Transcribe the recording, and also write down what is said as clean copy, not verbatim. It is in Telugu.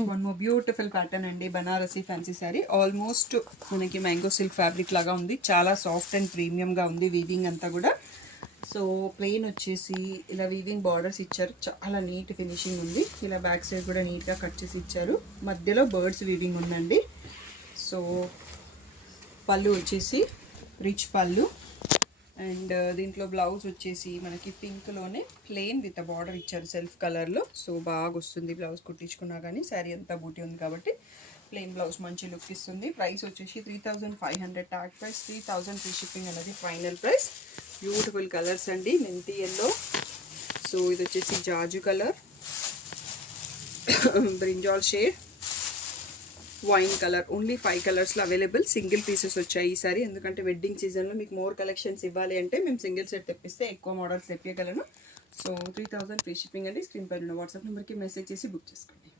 వన్ మోర్ బ్యూటిఫుల్ ప్యాటర్న్ అండి, బనారసి ఫ్యాన్సీ శారీ. ఆల్మోస్ట్ మనకి మ్యాంగో సిల్క్ ఫ్యాబ్రిక్ లాగా ఉంది, చాలా సాఫ్ట్ అండ్ ప్రీమియంగా ఉంది వీవింగ్ అంతా కూడా. సో ప్లెయిన్ వచ్చేసి ఇలా వీవింగ్ బార్డర్స్ ఇచ్చారు, చాలా నీట్ ఫినిషింగ్ ఉంది. ఇలా బ్యాక్ సైడ్ కూడా నీట్గా కట్ చేసి ఇచ్చారు, మధ్యలో బర్డ్స్ వీవింగ్ ఉందండి. సో పళ్ళు వచ్చేసి రిచ్ పళ్ళు, అండ్ దీంట్లో బ్లౌజ్ వచ్చేసి మనకి పింక్లోనే ప్లెయిన్ విత్ బార్డర్ ఇచ్చారు సెల్ఫ్ కలర్లో. సో బాగా వస్తుంది బ్లౌజ్ కుట్టించుకున్నా కానీ, శారీ అంతా బూటీ ఉంది కాబట్టి ప్లెయిన్ బ్లౌజ్ మంచి లుక్ ఇస్తుంది. ప్రైస్ వచ్చేసి 3500 ట్యాగ్ ప్రైస్, 3000 ఫ్రీ షిప్పింగ్ అనేది ఫైనల్ ప్రైస్. బ్యూటిఫుల్ కలర్స్ అండి, మెంతి ఎల్లో, సో ఇది వచ్చేసి జాజు colour, brinjal shade, wine colour. Only 5 కలర్స్లో అవైలబుల్. సింగిల్ పీసెస్ వచ్చాయి ఈసారి, ఎందుకంటే వెడ్డింగ్ సీజన్లో మీకు మోర్ కలెక్షన్స్ ఇవ్వాలి అంటే మేము సింగిల్ సెట్ తెప్పిస్తే ఎక్కువ మోడల్స్ తెప్పించగలను. సో 3000 ఫ్రీ షిప్పింగ్ అండి. స్క్రీన్ పైన ఉన్న వాట్సాప్ నెంబర్కి మెసేజ్ చేసి బుక్ చేసుకోండి.